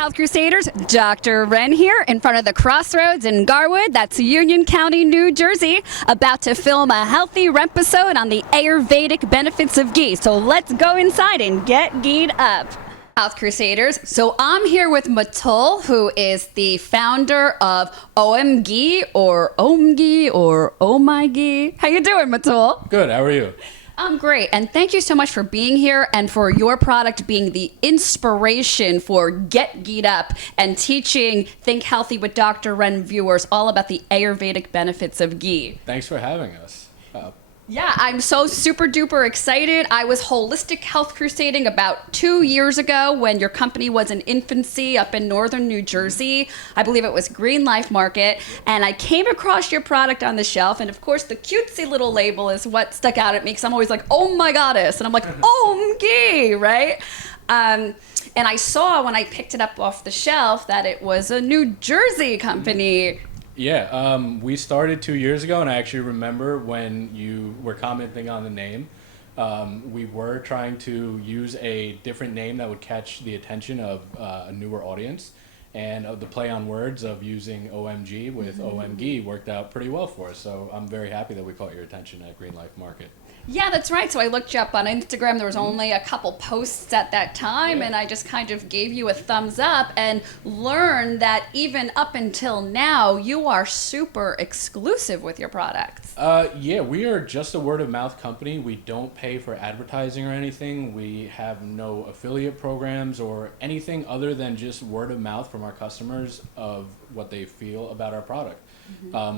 Health Crusaders, Dr. Ren here in front of the Crossroads in Garwood, that's Union County, New Jersey, about to film a healthy RENpisode on the Ayurvedic benefits of ghee. So let's go inside and get geed up. Health Crusaders. So I'm here with Mattel, who is the founder of OHMghee or OHMghee or OHMghee. How you doing, Mattel? Good, how are you? I'm great, and thank you so much for being here and for your product being the inspiration for Get Geed Up and teaching Think Healthy with Dr. Ren viewers all about the Ayurvedic benefits of ghee. Thanks for having us. Yeah, I'm so super duper excited. I was holistic health crusading about 2 years ago when your company was in infancy up in northern New Jersey. I believe it was Green Life Market. And I came across your product on the shelf. And of course, the cutesy little label is what stuck out at me because I'm always like, oh my goddess. And I'm like, OHMghee, right? And I saw when I picked it up off the shelf that it was a New Jersey company. Yeah, we started 2 years ago, and I actually remember when you were commenting on the name. We were trying to use a different name that would catch the attention of a newer audience, and the play on words of using OHMghee with OHMghee worked out pretty well for us. So I'm very happy that we caught your attention at Green Life Market. Yeah, that's right. So I looked you up on Instagram. There was only a couple posts at that time, and I just kind of gave you a thumbs up and learned that even up until now, you are super exclusive with your products. Yeah, we are just a word of mouth company. We don't pay for advertising or anything. We have no affiliate programs or anything other than just word of mouth from our customers of what they feel about our product.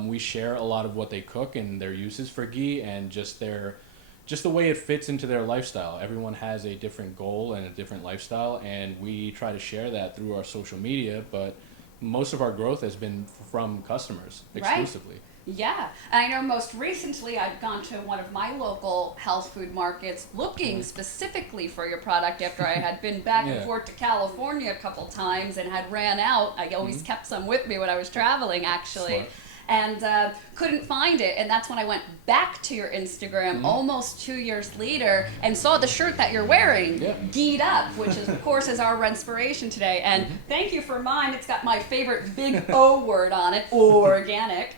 We share a lot of what they cook and their uses for ghee and just the way it fits into their lifestyle. Everyone has a different goal and a different lifestyle, and we try to share that through our social media, but most of our growth has been from customers exclusively. Right. Yeah, and I know most recently I've gone to one of my local health food markets looking specifically for your product after I had been back and forth to California a couple times and had ran out. I always kept some with me when I was traveling, actually. Smart. And couldn't find it, and that's when I went back to your Instagram almost 2 years later and saw the shirt that you're wearing, Geed Up, which is, of course, is our Renspiration today. And thank you for mine. It's got my favorite big O word on it, organic.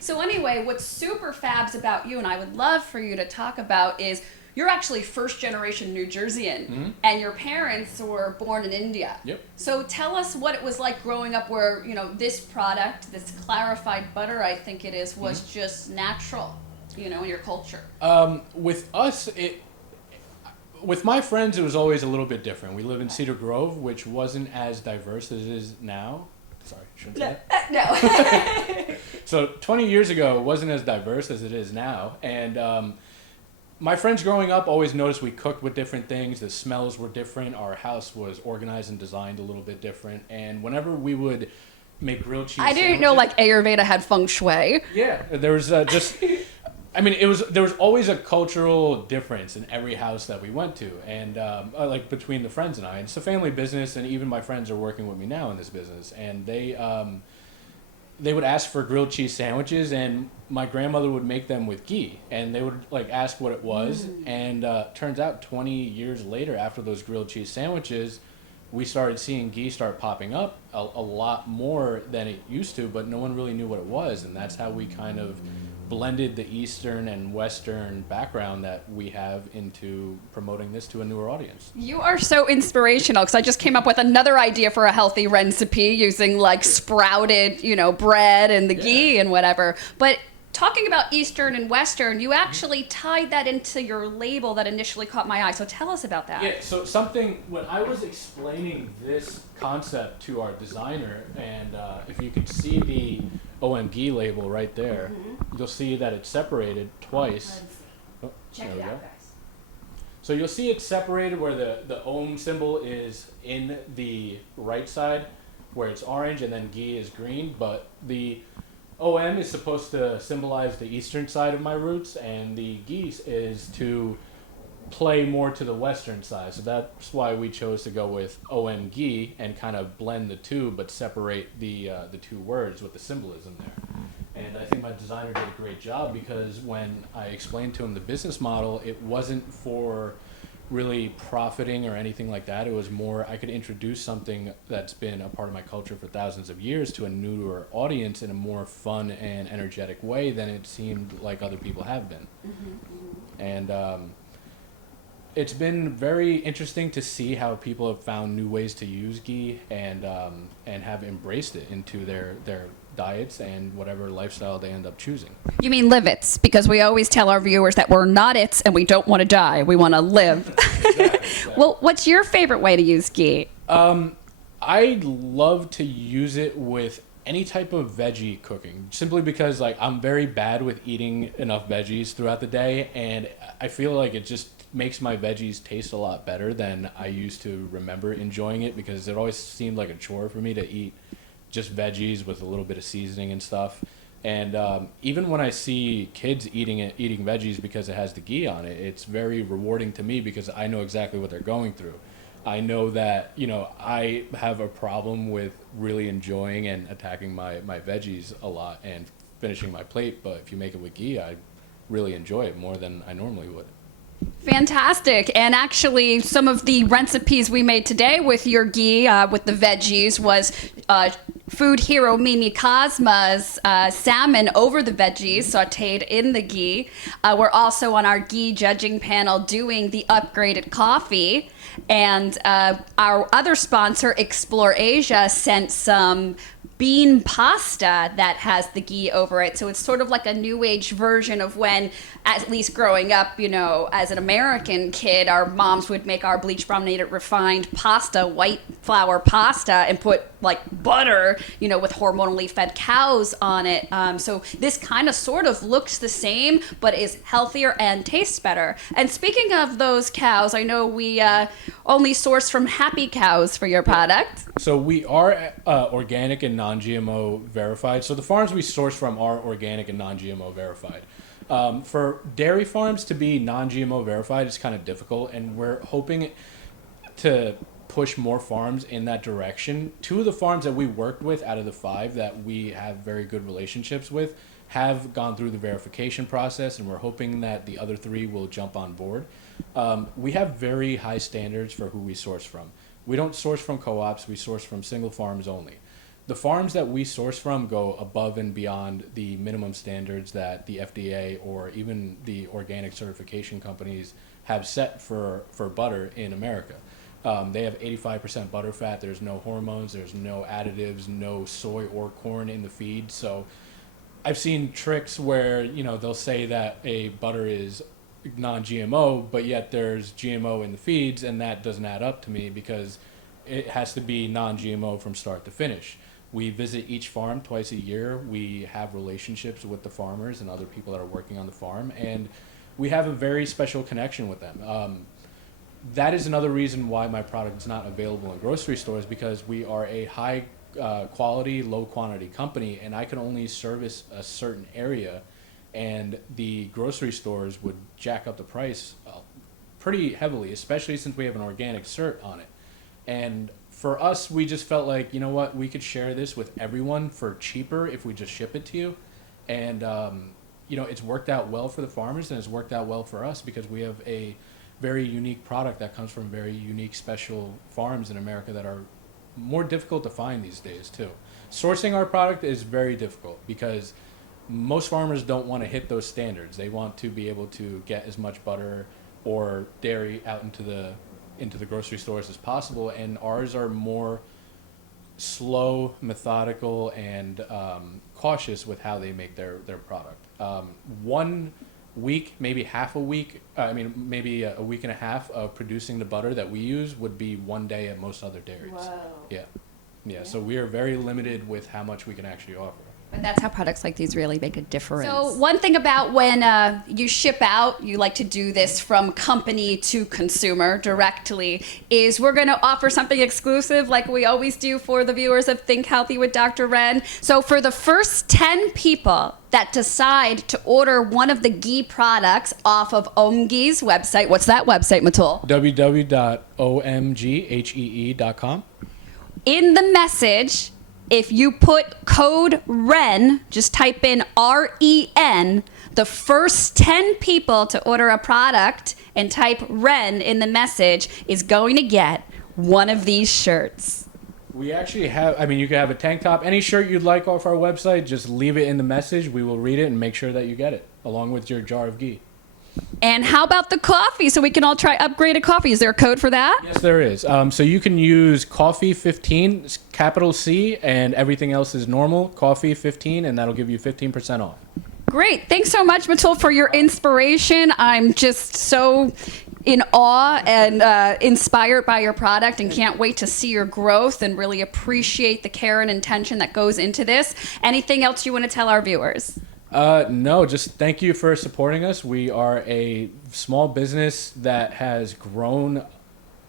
So anyway, what's super fabs about you, and I would love for you to talk about, is you're actually first generation New Jerseyan, and your parents were born in India. Yep. So tell us what it was like growing up where, you know, this product, this clarified butter, I think it is, was just natural, you know, in your culture. With us, with my friends, it was always a little bit different. We live in Cedar Grove, which wasn't as diverse as it is now. Sorry, shouldn't say that? No. So 20 years ago, it wasn't as diverse as it is now. And my friends growing up always noticed we cooked with different things. The smells were different. Our house was organized and designed a little bit different. And whenever we would make grilled cheese I didn't know like Ayurveda had feng shui. Yeah, there was just, I mean, there was always a cultural difference in every house that we went to. And like between the friends and I. And it's a family business, and even my friends are working with me now in this business. And they would ask for grilled cheese sandwiches, and my grandmother would make them with ghee, and they would like ask what it was. And turns out 20 years later, after those grilled cheese sandwiches, we started seeing ghee start popping up a lot more than it used to, but no one really knew what it was. And that's how we kind of blended the Eastern and Western background that we have into promoting this to a newer audience. You are so inspirational, because I just came up with another idea for a healthy recipe using like sprouted, you know, bread and the ghee and whatever. But talking about Eastern and Western, you actually tied that into your label that initially caught my eye. So tell us about that. Yeah, so when I was explaining this concept to our designer, and if you could see the OHMghee label right there, you'll see that it's separated twice. Check it out, guys. So you'll see it's separated where the Om symbol is in the right side, where it's orange, and then ghee is green. But the OM is supposed to symbolize the eastern side of my roots, and the ghee is to play more to the western side. So that's why we chose to go with OHMghee and kind of blend the two, but separate the two words with the symbolism there. And I think my designer did a great job, because when I explained to him the business model, it wasn't for really profiting or anything like that. It was more I could introduce something that's been a part of my culture for thousands of years to a newer audience in a more fun and energetic way than it seemed like other people have been. And it's been very interesting to see how people have found new ways to use ghee and have embraced it into their diets and whatever lifestyle they end up choosing. You mean live it's, because we always tell our viewers that we're not it's and we don't want to die. We want to live. Exactly. Well, what's your favorite way to use ghee? I love to use it with any type of veggie cooking, simply because like I'm very bad with eating enough veggies throughout the day, and I feel like it just makes my veggies taste a lot better than I used to remember enjoying it, because it always seemed like a chore for me to eat just veggies with a little bit of seasoning and stuff. And even when I see kids eating veggies because it has the ghee on it, it's very rewarding to me because I know exactly what they're going through. I know that, I have a problem with really enjoying and attacking my veggies a lot and finishing my plate, but if you make it with ghee, I really enjoy it more than I normally would. Fantastic. And actually, some of the recipes we made today with your ghee, with the veggies, was Food Hero Mimi Kozma's salmon over the veggies, sauteed in the ghee. We're also on our ghee judging panel doing the upgraded coffee. And our other sponsor, Explore Asia, sent some bean pasta that has the ghee over it. So it's sort of like a new age version of when, at least growing up, as an American kid, our moms would make our bleach brominated refined pasta, white flour pasta, and put like butter, with hormonally fed cows on it. So this kind of sort of looks the same, but is healthier and tastes better. And speaking of those cows, I know we only source from happy cows for your product. So we are organic and non-GMO verified. So the farms we source from are organic and non-GMO verified. For dairy farms to be non-GMO verified is kind of difficult, and we're hoping to push more farms in that direction. 2 of the farms that we worked with out of the 5 that we have very good relationships with have gone through the verification process, and we're hoping that the other 3 will jump on board. We have very high standards for who we source from. We don't source from co-ops, we source from single farms only. The farms that we source from go above and beyond the minimum standards that the FDA or even the organic certification companies have set for butter in America. They have 85% butter fat, there's no hormones, there's no additives, no soy or corn in the feed. So I've seen tricks where, they'll say that a butter is non-GMO, but yet there's GMO in the feeds, and that doesn't add up to me because it has to be non-GMO from start to finish. We visit each farm twice a year. We have relationships with the farmers and other people that are working on the farm, and we have a very special connection with them. That is another reason why my product is not available in grocery stores, because we are a high quality, low quantity company, and I can only service a certain area, and the grocery stores would jack up the price pretty heavily, especially since we have an organic cert on it. And for us, we just felt like, we could share this with everyone for cheaper if we just ship it to you. And, it's worked out well for the farmers, and it's worked out well for us because we have a very unique product that comes from very unique, special farms in America that are more difficult to find these days, too. Sourcing our product is very difficult because most farmers don't want to hit those standards. They want to be able to get as much butter or dairy out into the grocery stores as possible, and ours are more slow, methodical, and cautious with how they make their product. 1 week, maybe half a week, maybe a week and a half of producing the butter that we use would be 1 day at most other dairies. Whoa. Yeah, so we are very limited with how much we can actually offer. But that's how products like these really make a difference. So one thing about when you ship out, you like to do this from company to consumer directly, is we're going to offer something exclusive like we always do for the viewers of Think Healthy with Dr. Ren. So for the first 10 people that decide to order one of the ghee products off of OHMghee's website, what's that website, Mattel? www.omghee.com. In the message, if you put code REN, just type in REN, the first 10 people to order a product and type REN in the message is going to get one of these shirts. We actually have, I mean, you can have a tank top, any shirt you'd like off our website, just leave it in the message. We will read it and make sure that you get it, along with your jar of ghee. And how about the coffee? So we can all try upgraded coffee. Is there a code for that? Yes, there is. So you can use coffee 15, capital C, and everything else is normal, coffee 15, and that'll give you 15% off. Great. Thanks so much, Mattel, for your inspiration. I'm just so in awe and inspired by your product and can't wait to see your growth and really appreciate the care and intention that goes into this. Anything else you want to tell our viewers? No, just thank you for supporting us. We are a small business that has grown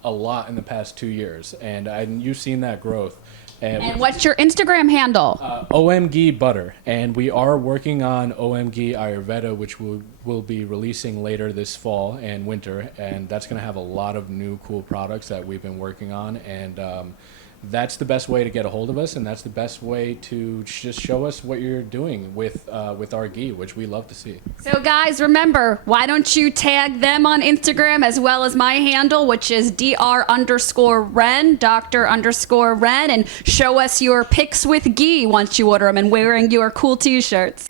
a lot in the past 2 years, and you've seen that growth. And what's your Instagram handle? OHMghee butter, and we are working on OHMghee Ayurveda, which we'll be releasing later this fall and winter, and that's going to have a lot of new cool products that we've been working on, and that's the best way to get a hold of us, and that's the best way to just show us what you're doing with our ghee, which we love to see. So guys, remember, why don't you tag them on Instagram as well as my handle, which is Dr_Ren, Dr_Ren, and show us your pics with ghee once you order them and wearing your cool t-shirts.